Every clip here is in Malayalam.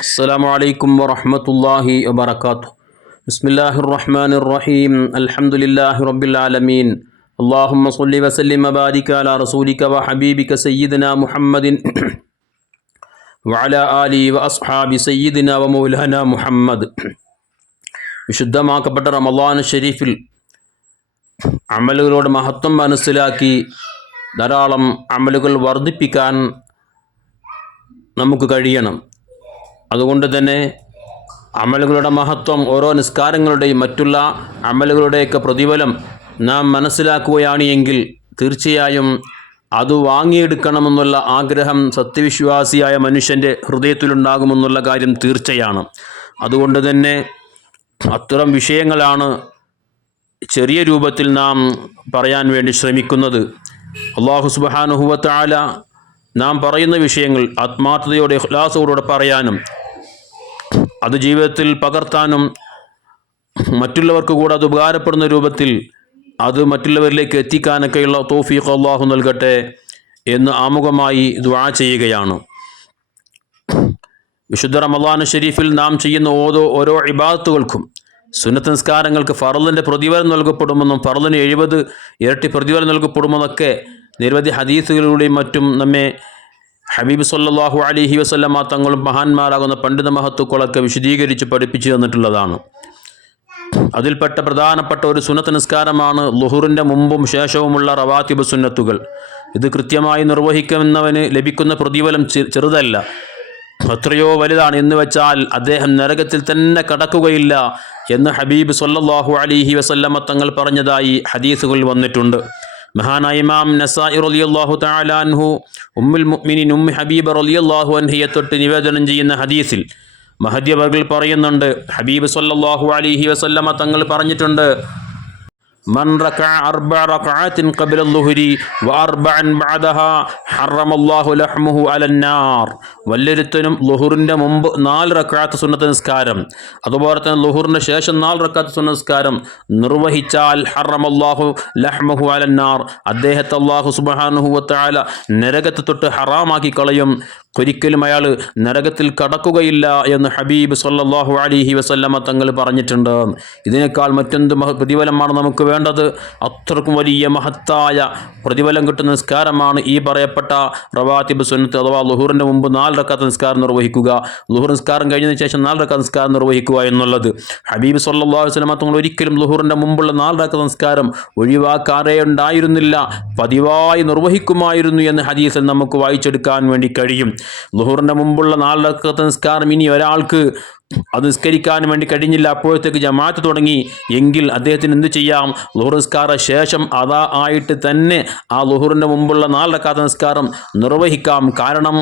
അസ്സാം വലൈക്കും വറഹമത്തല്ലാഹി വബർക്കാത്തു ബിസ്മില്ലാഹിർ റഹ്മാൻ റഹീം അൽഹംദുലില്ലാഹി റബ്ബിൽ ആലമീൻ അള്ളാഹുമ്മ സല്ലി വസല്ലിം ബാരിക അലാ റസൂലിക വ ഹബീബിക സയ്യിദന മുഹമ്മദിൻ വഅല ആലി വ അസ്ഹാബി സയ്യിദിന വ മൗലാന മുഹമ്മദ്. വിശുദ്ധമാക്കപ്പെട്ട റമദാൻ ഷെരീഫിൽ അമലുകളുടെ മഹത്വം മനസ്സിലാക്കി ധാരാളം അമലുകൾ വർദ്ധിപ്പിക്കാൻ നമുക്ക് കഴിയണം. അതുകൊണ്ട് തന്നെ അമലുകളുടെ മഹത്വം ഓരോ നിസ്കാരങ്ങളുടെയും മറ്റുള്ള അമലുകളുടെയൊക്കെ പ്രതിഫലം നാം മനസ്സിലാക്കുകയാണ് എങ്കിൽ തീർച്ചയായും അത് വാങ്ങിയെടുക്കണമെന്നുള്ള ആഗ്രഹം സത്യവിശ്വാസിയായ മനുഷ്യന്റെ ഹൃദയത്തിലുണ്ടാകുമെന്നുള്ള കാര്യം തീർച്ചയാണ്. അതുകൊണ്ട് തന്നെ അത്തരം വിഷയങ്ങളാണ് ചെറിയ രൂപത്തിൽ നാം പറയാൻ വേണ്ടി ശ്രമിക്കുന്നത്. അള്ളാഹു സുബാനുഹുവത്താല നാം പറയുന്ന വിഷയങ്ങൾ ആത്മാർത്ഥതയോടെ ഹ്ലാസോടുകൂടെ പറയാനും അത് ജീവിതത്തിൽ പകർത്താനും മറ്റുള്ളവർക്ക് കൂടെ അത് ഉപകാരപ്പെടുന്ന രൂപത്തിൽ അത് മറ്റുള്ളവരിലേക്ക് എത്തിക്കാനൊക്കെയുള്ള തോഫീഖ് അള്ളാഹു നൽകട്ടെ എന്ന് ആമുഖമായി ദുആ ചെയ്യുകയാണ്. വിശുദ്ധ റമദാൻ ഷെരീഫിൽ നാം ചെയ്യുന്ന ഓരോ ഓരോ ഇബാദത്തുകൾക്കും സുന്നത്ത് നിസ്കാരങ്ങൾക്ക് ഫറലിന്റെ പ്രതിഫലം നൽകപ്പെടുമെന്നും ഫറലിന് എഴുപത് ഇരട്ടി പ്രതിഫലം നൽകപ്പെടുമെന്നൊക്കെ നിരവധി ഹദീസുകളിലൂടെയും മറ്റും നമ്മെ ഹബീബ് സല്ലാഹു അലിഹി വസ്ലമ തങ്ങളും മഹാന്മാരാകുന്ന പണ്ഡിത മഹത്തുക്കളൊക്കെ വിശദീകരിച്ച് പഠിപ്പിച്ചു തന്നിട്ടുള്ളതാണ്. അതിൽപ്പെട്ട പ്രധാനപ്പെട്ട ഒരു സുന്നത്ത് നിസ്കാരമാണ് ലുഹുറിന്റെ മുമ്പും ശേഷവുമുള്ള റവാത്തിബ് സുന്നത്തുകൾ. ഇത് കൃത്യമായി നിർവഹിക്കുന്നവന് ലഭിക്കുന്ന പ്രതിഫലം ചെറുതല്ല. എത്രയോ വലുതാണ് എന്ന് വെച്ചാൽ അദ്ദേഹം നരകത്തിൽ തന്നെ കടക്കുകയില്ല എന്ന് ഹബീബ് സല്ലാഹു അലിഹി വസല്ലമ്മ തങ്ങൾ പറഞ്ഞതായി ഹദീസുകൾ വന്നിട്ടുണ്ട്. മഹാനായ ഇമാം നസായി റളിയല്ലാഹു തആല അൻഹു ഉമ്മുൽ മുഅ്മിനീൻ ഉമ്മി ഹബീബ് റളിയല്ലാഹു അൻഹിയെ തൊട്ട് നിവേദനം ചെയ്യുന്ന ഹദീസിൽ മഹദ്യവർകൾ പറയുന്നുണ്ട് ഹബീബ് സല്ലല്ലാഹു അലൈഹി വസല്ലമ തങ്ങൾ പറഞ്ഞിട്ടുണ്ട് من ركع أربع ركعات قبل الظهر وأربعا بعدها حرم الله لحمه على النار വല്ലൊരുത്തനും ലുഹുറിൻ്റെ മുമ്പ് നാല് റക്കാത്ത് സുന്നത്ത് നിസ്കാരം അതുപോലെ തന്നെ ലുഹുറിൻ്റെ ശേഷം നാല് റക്കാത്ത് സുന്ന നിസ്കാരം നിർവഹിച്ചാൽ ഹറം അള്ളാഹു ലഹ്മഹു അലന്നാർ അദ്ദേഹത്തെ അള്ളാഹു സുബാനുഹുവത്തായ നരകത്തെ തൊട്ട് ഹറാമാക്കി കളയും ഒരിക്കലും അയാൾ നരകത്തിൽ കടക്കുകയില്ല എന്ന് ഹബീബ് സല്ലാഹു അലിഹി വസല്ലമ തങ്ങൾ പറഞ്ഞിട്ടുണ്ട് ഇതിനേക്കാൾ മറ്റെന്ത് പ്രതിഫലമാണ് നമുക്ക് വേണ്ടത്. അത്രക്കും വലിയ മഹത്തായ പ്രതിഫലം കിട്ടുന്ന നിസ്കാരമാണ് ഈ പറയപ്പെട്ട റവാത്തിബ് സുന്നത്ത് അഥവാ ലുഹൂറിന്റെ മുമ്പ് നാല് റക്കാത്ത നിസ്കാരം നിർവഹിക്കുക. ലുഹൂർ നിസ്കാരം കഴിഞ്ഞതിന് ശേഷം നാല് റക്കാത്ത നിസ്കാരം നിർവഹിക്കുക എന്നുള്ളത്. ഹബീബ് സല്ലാഹു വസ്ലമ തങ്ങൾ ഒരിക്കലും ലുഹൂറിന്റെ മുമ്പുള്ള നാല് റക്കാത്ത നിസ്കാരം ഒഴിവാക്കാറേ ഉണ്ടായിരുന്നില്ല. പതിവായി നിർവഹിക്കുമായിരുന്നു എന്ന് ഹദീസിൽ നമുക്ക് വായിച്ചെടുക്കാൻ വേണ്ടി കഴിയും. ലുഹൂറിന്റെ മുമ്പുള്ള നാല് റക്കാത്ത നിസ്കാരം ഇനി ഒരാൾക്ക് അത് നിസ്കരിക്കാൻ വേണ്ടി കഴിഞ്ഞില്ല. അപ്പോഴത്തേക്ക് ജമാഅത്ത് തുടങ്ങി. എങ്കിൽ അദ്ദേഹത്തിന് എന്ത് ചെയ്യാം? ലുഹുർ നിസ്കാര ശേഷം അതാ ആയിട്ട് തന്നെ ആ ലുഹുറിന്റെ മുമ്പുള്ള നാല് റക്കാത്ത നിസ്കാരം നിർവഹിക്കാം. കാരണം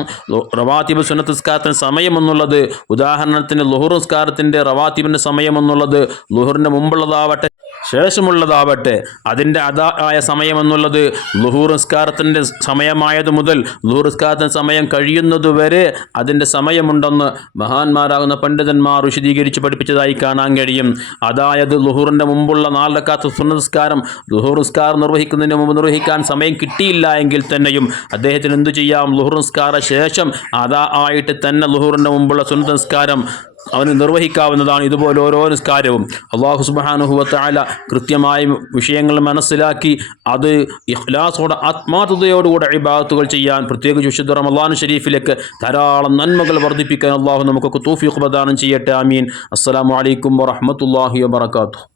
റവാത്തിബ് സുന്നത്ത് നിസ്കാരത്തിന് സമയമെന്നുള്ളത് ഉദാഹരണത്തിന് ലുഹുർ നിസ്കാരത്തിന്റെ റവാത്തിബിന്റെ സമയമെന്നുള്ളത് ലുഹുറിന്റെ മുമ്പുള്ളതാവട്ടെ ശേഷമുള്ളതാവട്ടെ. അതിന്റെ അതായ സമയമെന്നുള്ളത് ലുഹൂർ നിസ്കാരത്തിന്റെ സമയമായത് മുതൽ ലുഹൂർ നിസ്കാരത്തിന്റെ സമയം കഴിയുന്നതുവരെ അതിന്റെ സമയമുണ്ടെന്ന് മഹാന്മാരാകുന്ന പണ്ഡിതന്മാർ വിശദീകരിച്ച് പഠിപ്പിച്ചതായി കാണാൻ കഴിയും. അതായത് ലുഹൂറിന്റെ മുമ്പുള്ള നാലക്കാത്ത സുനസ്കാരം ലുഹൂർ നിസ്കാരം നിർവഹിക്കുന്നതിന് മുമ്പ് നിർവഹിക്കാൻ സമയം കിട്ടിയില്ല എങ്കിൽ തന്നെയും അദ്ദേഹത്തിന് എന്തു ചെയ്യാം? ലുഹൂർ നിസ്കാര ശേഷം അതാ ആയിട്ട് തന്നെ ലുഹൂറിന്റെ മുമ്പുള്ള സുനസ്കാരം നിസ്കാരം അവന് നിർവഹിക്കാവുന്നതാണ് ഇതുപോലെ ഓരോ നിസ്കാരവും അള്ളാഹു സുബാനുഹുവത്തായ കൃത്യമായ വിഷയങ്ങൾ മനസ്സിലാക്കി അത് ഇഖ്ലാസോടെ ആത്മാർത്ഥതയോടുകൂടെ ഇബാദത്തുകൾ ചെയ്യാൻ പ്രത്യേകിച്ച് വിശുദ്ധ റമദാൻ ഷരീഫിലേക്ക് ധാരാളം നന്മകൾ വർദ്ധിപ്പിക്കാൻ അള്ളാഹു നമുക്കൊക്കെ തൂഫിഖ് പ്രദാനം ചെയ്യട്ടെ. ആമീൻ. അസ്സലാമു അലൈക്കും വറഹമത്തല്ലാഹി വാത്തു